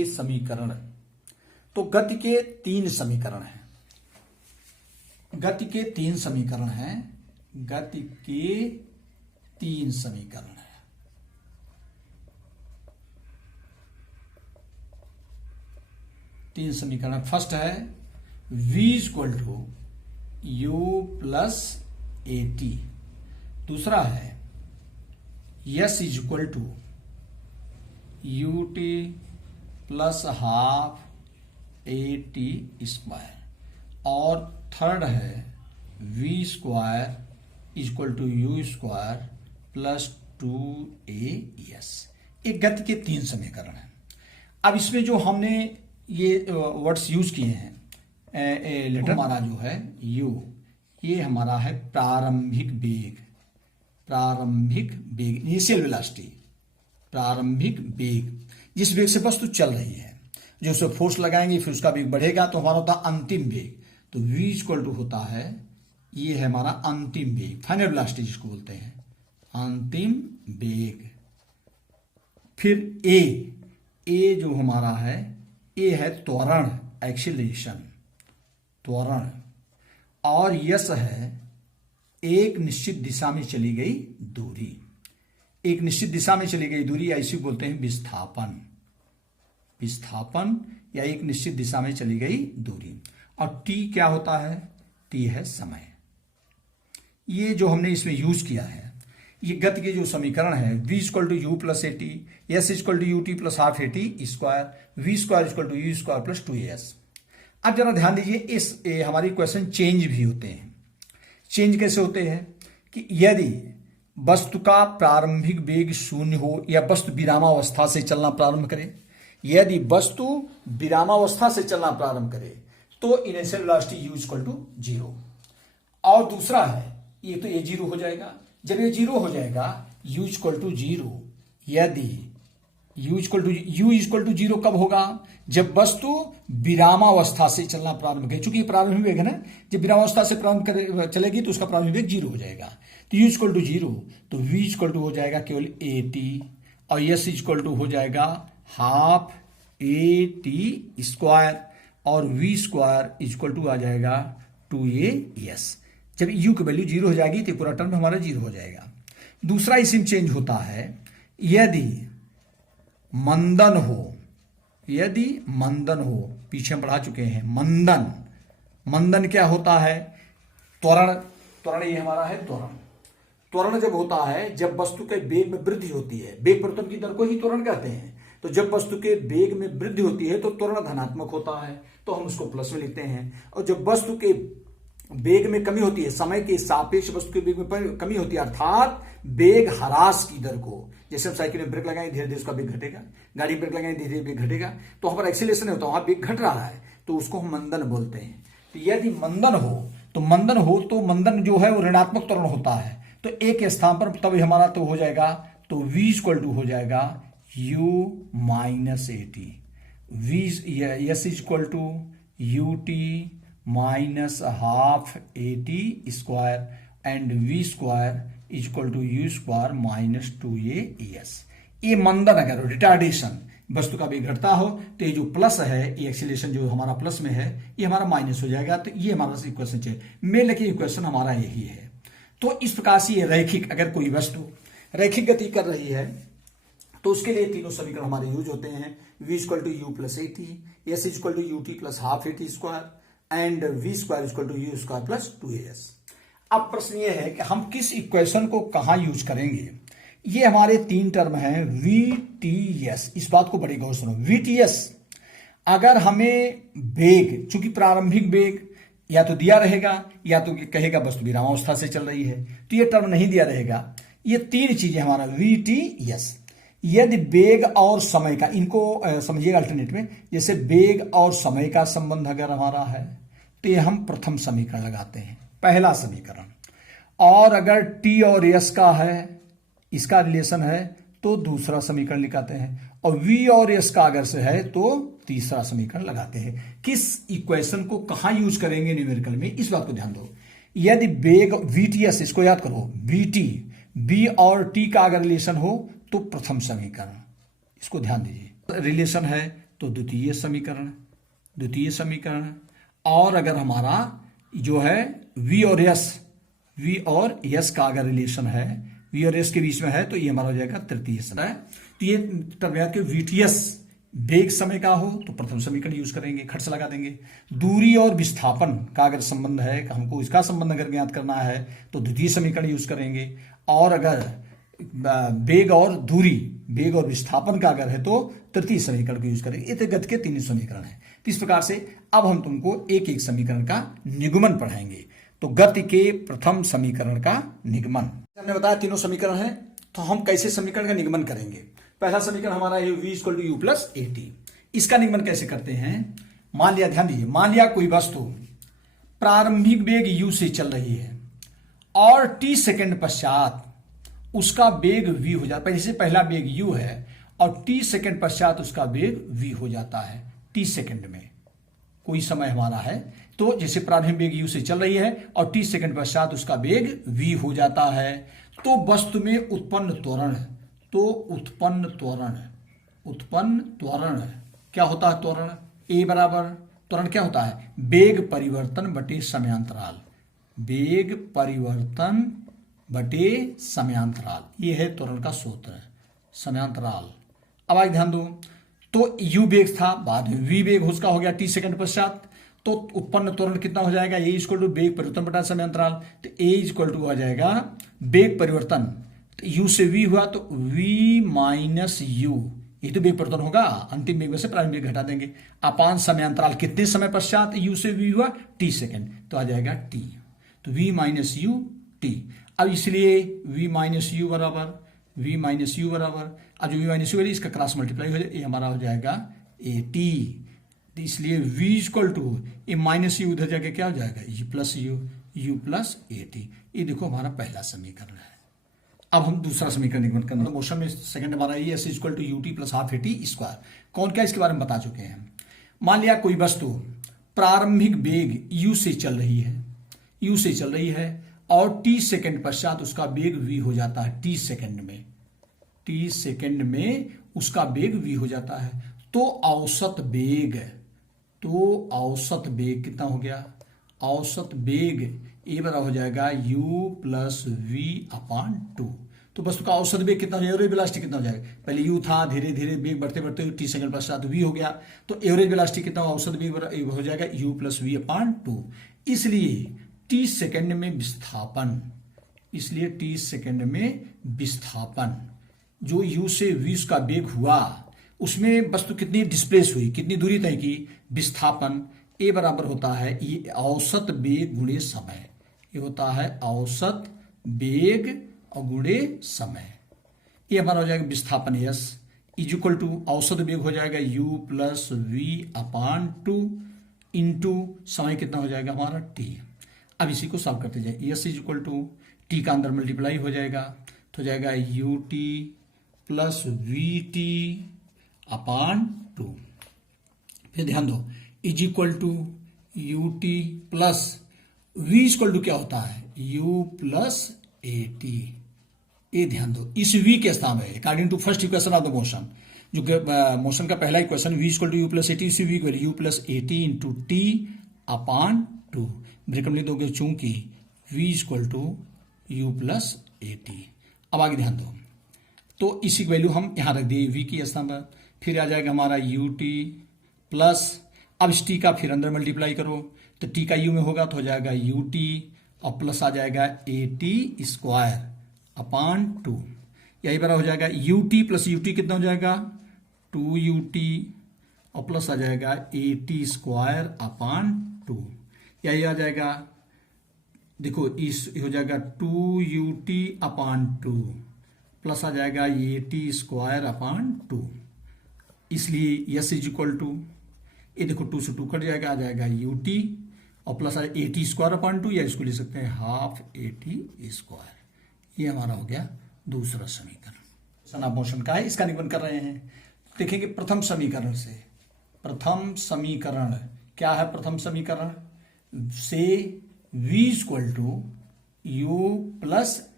के समीकरण। तो गति के तीन समीकरण हैं, गति के तीन समीकरण हैं, गति के तीन समीकरण हैं। तीन समीकरण, फर्स्ट है v equal to U plus A T, दूसरा है s is equal to U T plus half A T square, और थर्ड है v square equal to U square plus 2as। एक गति के तीन समीकरण हैं। अब इसमें जो हमने ये वर्ड्स यूज किए हैं, लेटर हमारा जो है u, ये हमारा है प्रारंभिक वेग, प्रारंभिक वेग, इनिशियल वेलोसिटी, प्रारंभिक वेग, जिस वेग से वस्तु चल रही है, जो उसे फोर्स लगाएंगे फिर उसका वेग बढ़ेगा तो हमारा होता है अंतिम वेग। तो v इक्वल टू होता है, ये है हमारा अंतिम वेग, फाइनल वेलोसिटी जिसको बोलते हैं, अंतिम वेग। फिर a जो हमारा है, a है त्वरण, एक्सीलरेशन, त्वरण, और यस है एक निश्चित दिशा में चली गई दूरी, एक निश्चित दिशा में चली गई दूरी, ऐसी बोलते हैं विस्थापन, विस्थापन या एक निश्चित दिशा में चली गई दूरी। और टी क्या होता है, टी है समय। ये जो हमने इसमें यूज किया है, ये गति के जो समीकरण है, v equal to U plus A T, S equal to U T plus half A T square, V square equal to U square plus 2as। अब जरा ध्यान दीजिए, इस हमारी क्वेश्चन चेंज भी होते हैं। चेंज कैसे होते हैं कि यदि वस्तु का प्रारंभिक वेग शून्य हो या वस्तु विरामावस्था से चलना प्रारंभ करे, यदि वस्तु विरामावस्था से चलना प्रारंभ करे तो initial velocity u equal to 0, और दूसरा है ये तो ये 0 हो जाएगा। जब ये 0 हो जाएगा u इक्वल टू 0, यदि u इक्वल टू 0 कब होगा, जब वस्तु विरामावस्था से चलना प्रारंभ करे, चूंकि प्रारंभिक वेग है ना, जब विरामावस्था से प्रारंभ चलेगी तो उसका प्रारंभिक वेग 0 हो जाएगा। तो u इक्वल टू 0, तो v इक्वल टू हो जाएगा केवल ए टी, और s इक्वल टू हो जाएगा हाफ ए टी स्क्वायर, और v स्क्वायर इक्वल टू आ जाएगा 2as। जब u की वैल्यू 0 हो जाएगी तो पूरा टर्म हमारा 0 हो जाएगा। दूसरा इसमें चेंज होता है, यदि मंदन हो, यदि मंदन हो, पीछे हम पढ़ा चुके हैं मंदन, मंदन क्या होता है, त्वरण, त्वरण ये हमारा है त्वरण। त्वरण जब होता है जब वस्तु के वेग में वृद्धि होती है, वेग परिवर्तन की दर को ही त्वरण कहते हैं। तो जब वस्तु के वेग में वृद्धि होती है तो त्वरण धनात्मक होता है, तो हम उसको प्लस में लिखते हैं। और जब वस्तु के वेग में कमी होती है, समय के सापेक्ष वस्तु के वेग में कमी होती है, अर्थात वेग ह्रास की दर को, जैसे हम साइकिल में ब्रेक लगाएंगे धीरे धीरे उसका वेग घटेगा, गाड़ी में ब्रेक लगाएंगे धीरे धीरे वेग घटेगा, तो वहां पर एक्सीलरेशन होता है, वहां वेग घट रहा है, तो उसको हम मंदन बोलते हैं। तो यदि मंदन हो तो मंदन जो है वो ऋणात्मक त्वरण होता है, तो एक स्थान पर तब हमारा तो हो जाएगा, तो v इक्वल टू हो जाएगा u minus A T, s equal to U T minus half A T square, and v square equal to U square minus 2as। ये मंदन अगर रिटार्डेशन, वस्तु का वेग घटता हो तो ये जो प्लस है, ये एक्सीलरेशन जो हमारा प्लस में है ये हमारा माइनस हो जाएगा। तो ये हमारा इक्वेशन चाहिए, मेल के इक्वेशन हमारा यही है। तो इस प्रकार से ये रैखिक, अगर कोई वस्तु रैखिक गति कर रही है तो उसके लिए तीनों समीकरण हमारे यूज होते हैं, v equal to U plus A T, S equal to U T plus half A T square, and v square equal to U square plus 2as। अब प्रश्न ये है कि हम किस इक्वेशन को कहां यूज करेंगे। ये हमारे तीन टर्म हैं vts, इस बात को बड़ी गौर सुनो। vts अगर हमें वेग, चूंकि प्रारंभिक वेग या तो दिया रहेगा या तो कहेगा वस्तु विरामावस्था से चल रही है, तो ये टर्म नहीं दिया रहेगा। ये तीन चीजें हमारा vts, यदि वेग और समय का, इनको समझिएगा अल्टरनेट में, जैसे वेग और समय का संबंध अगर हमारा है तो ये हम प्रथम समीकरण लगाते हैं, पहला समीकरण। और अगर t और s का है, इसका रिलेशन है, तो दूसरा समीकरण लिखाते हैं, और v और s का अगर से है तो तीसरा समीकरण लगाते हैं। किस इक्वेशन को कहां यूज करेंगे न्यूमेरिकल में, इस बात को ध्यान दो। यदि वेग vts, इसको याद करो, vt, v और t का अगर रिलेशन हो तो प्रथम समीकरण, इसको ध्यान दीजिए। रिलेशन है तो द्वितीय समीकरण। और अगर हमारा जो है वी और यस का अगर रिलेशन है, वी और यस के बीच में है, तो ये हमारा हो जाएगा तृतीय समय। तो ये तब कि वीटीएस वेग समय का हो तो प्रथम समीकरण यूज करेंगे, खट से लगा देंगे। दूरी और विस्थापन का अगर संबंध है, हमको इसका संबंध अगर ज्ञात करना है तो द्वितीय समीकरण यूज करेंगे। और अगर वेग और विस्थापन का अगर है तो तृतीय समीकरण को यूज करेंगे। ये तो गति के तीन समीकरण है। तो इस प्रकार से अब हम तुमको एक एक समीकरण का निगमन पढ़ाएंगे। तो गति के प्रथम समीकरण का निगमन हमने बताया, तीनों समीकरण है, तो हम कैसे समीकरण का निगमन करेंगे। पहला समीकरण हमारा है v = u + at। इसका निगमन कैसे करते हैं, मान लिया, ध्यान दीजिए, मान लिया कोई वस्तु प्रारंभिक वेग u से चल रही है और t सेकंड पश्चात उसका वेग v हो जाता है। जैसे पहला वेग u है और t सेकंड पश्चात उसका वेग v हो जाता है। t सेकंड में कोई समय हमारा है, तो जैसे प्रारंभिक वेग u से चल रही है और t सेकंड पश्चात उसका वेग v हो जाता है, तो वस्तु में उत्पन्न त्वरण क्या होता है, ए बराबर त्वरण क्या होता है, वेग परिवर्तन बटे समयांतराल। ये है त्वरण का सूत्र, समयांतराल। अब आगे ध्यान दो, तो u वेग था, बाद में v वेग उसका हो गया t सेकंड पश्चात, तो उत्पन्न त्वरण कितना हो जाएगा, a = वेग परिवर्तन बटा समयांतराल। तो a = हो जाएगा वेग परिवर्तन, तो u से v हुआ तो v - u, ये तो वेग परिवर्तन होगा, अंतिम वेग में से प्रारंभिक वेग घटा देंगे, अपान समयांतराल कितने समय पश्चात u से v हुआ t सेकंड, तो आ जाएगा t, तो v - u t। अब इसलिए v - u बराबर अब जो v - u है इसका क्रॉस मल्टीप्लाई हो जाए, ये हमारा हो जाएगा at। इसलिए v = ये माइनस u उधर जाके क्या हो जाएगा, u + at। ये देखो हमारा पहला समीकरण है। अब हम दूसरा समीकरण निगमन करना, तो मोशन में सेकंड हमारा ये s = ut + ½ at²। कौन क्या, इसके बारे में बता चुके हैं। मान लिया कोई वस्तु प्रारंभिक वेग u से चल रही है और t सेकंड पश्चात उसका वेग v हो जाता है, t सेकंड में उसका वेग v हो जाता है, तो औसत वेग कितना हो गया, औसत वेग ए बराबर हो जाएगा u + v/2। तो वस्तु का औसत वेग कितना हो जाएगा, एवरेज वेलोसिटी कितना हो जाएगा, पहले u था, धीरे धीरे वेग बढ़ते बढ़ते t सेकंड पश्चात v हो गया, तो एवरेज वेलोसिटी कितना, औसत वेग हो जाएगा u + v/2। इसलिए t सेकंड में विस्थापन जो u से v का वेग हुआ, उसमें वस्तु कितनी डिस्प्लेस हुई, कितनी दूरी तय की, विस्थापन ए बराबर होता है ये औसत वेग गुणे समय। ये होता है औसत वेग और गुणे समय। ये हमारा हो जाएगा विस्थापन s = औसत वेग हो जाएगा u + v/2 इंटू समय कितना हो जाएगा हमारा t। अब इसी को सॉल्व करते जाए, s = t का अंदर मल्टीप्लाई हो जाएगा, तो हो जाएगा ut + vt/2। फिर ध्यान दो, = ut प्लस v क्या होता है, u + at। ये ध्यान दो, इस v के स्थान में according to first equation of the motion, जो मोशन का पहला इक्वेशन v = u + at, इसी v को u + at into t/2 breakup लिख दोगे, चूंकि v = u + at। अब आगे ध्यान दो, तो इसी की वैल्यू हम यहां रख दिए v की स्थान पर, फिर आ जाएगा हमारा ut प्लस, अब इस t का फिर अंदर मल्टीप्लाई करो, तो t का u में होगा तो हो जाएगा ut और प्लस आ जाएगा at²/2। यही बराबर हो जाएगा ut + ut कितना हो जाएगा 2ut और प्लस आ जाएगा at²/2। यही आ जाएगा, देखो इस हो जाएगा 2ut/2 प्लस आ जाएगा at²/2। इसलिए s = ये देखो 2 से 2 कट जाएगा, आ जाएगा ut और प्लस आ जाएगा at²/2, या इसको लिख सकते हैं ½ at²। ये हमारा हो गया दूसरा समीकरण ऑफ मोशन का है, इसका निगमन कर रहे हैं। देखेंगे प्रथम समीकरण से, प्रथम समीकरण क्या है, प्रथम समीकरण से v = u +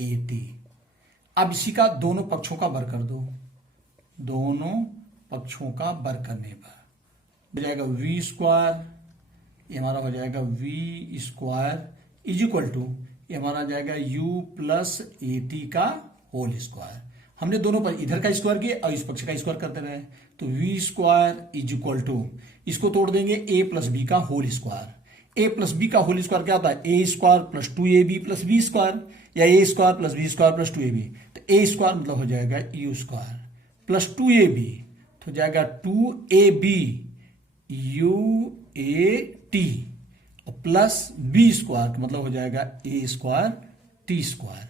at। अब इसी का दोनों पक्षों का वर्ग कर दो, दोनों पक्षों का वर्ग करने पर हो जाएगा वी स्क्वायर, ये हमारा हो जाएगा V square is equal to, ये हमारा आ जाएगा यू प्लस ए टी का होल स्क्वायर। हमने दोनों पर इधर का स्क्वायर किया और इस पक्ष का स्क्वायर करते रहे, तो V square is equal to, इसको तोड़ देंगे ए प्लस बी का whole square. A plus B का होल स्क्वायर क्या होता है, A square plus 2ab plus B square, या A square plus B square plus 2ab। तो ए स्क्वायर मतलब हो जाएगा यू स्क्वायर प्लस 2ab, तो हो जाएगा 2ab यू ए टी और प्लस बी स्क्वायर मतलब हो जाएगा ए स्क्वायर टी स्क्वायर।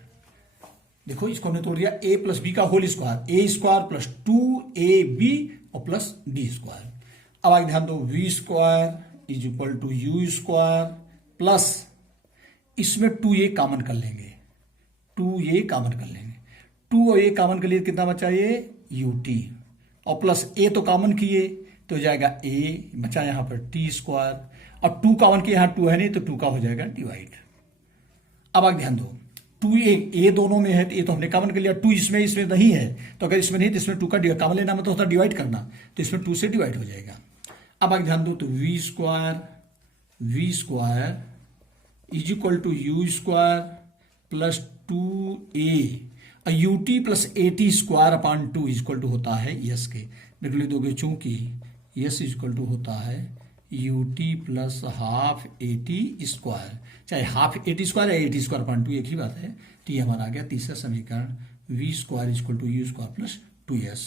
देखो इसको हमने तोड़ दिया, ए प्लस बी का whole square, A square plus 2ab और प्लस बी स्क्वायर। अब आगे ध्यान दो, V square is equal to U square plus, इसमें 2a कॉमन कर लेंगे, 2a कॉमन कर लेंगे, 2 और a कॉमन कर लिए कितना बचा ये ut, और प्लस a तो कॉमन किए तो हो जाएगा a, बचा यहां पर टी स्क्वायर, और 2 कॉमन किए, यहां 2 है नहीं तो 2 का हो जाएगा डिवाइड। अब आगे ध्यान दो, 2a दोनों में है तो ये तो हमने कॉमन कर लिया, 2 इसमें नहीं है, तो अगर इसमें नहीं तो इसमें 2 का कॉमन लेना मतलब होता डिवाइड करना, तो इसमें 2 से डिवाइड हो जाएगा। अब आगे ध्यान दो, तो V square is equal to U square plus 2a और ut plus at square upon 2 is equal to होता है यस के, लिख दोगे चूंकि यस इज इक्वल टू होता है ut plus half at square, चाहे हाफ at स्क्वायर या at स्क्वायर अपॉन 2 एक ही बात है। तो ये हमारा आ गया तीसरा समीकरण, V square is equal to U square plus 2s।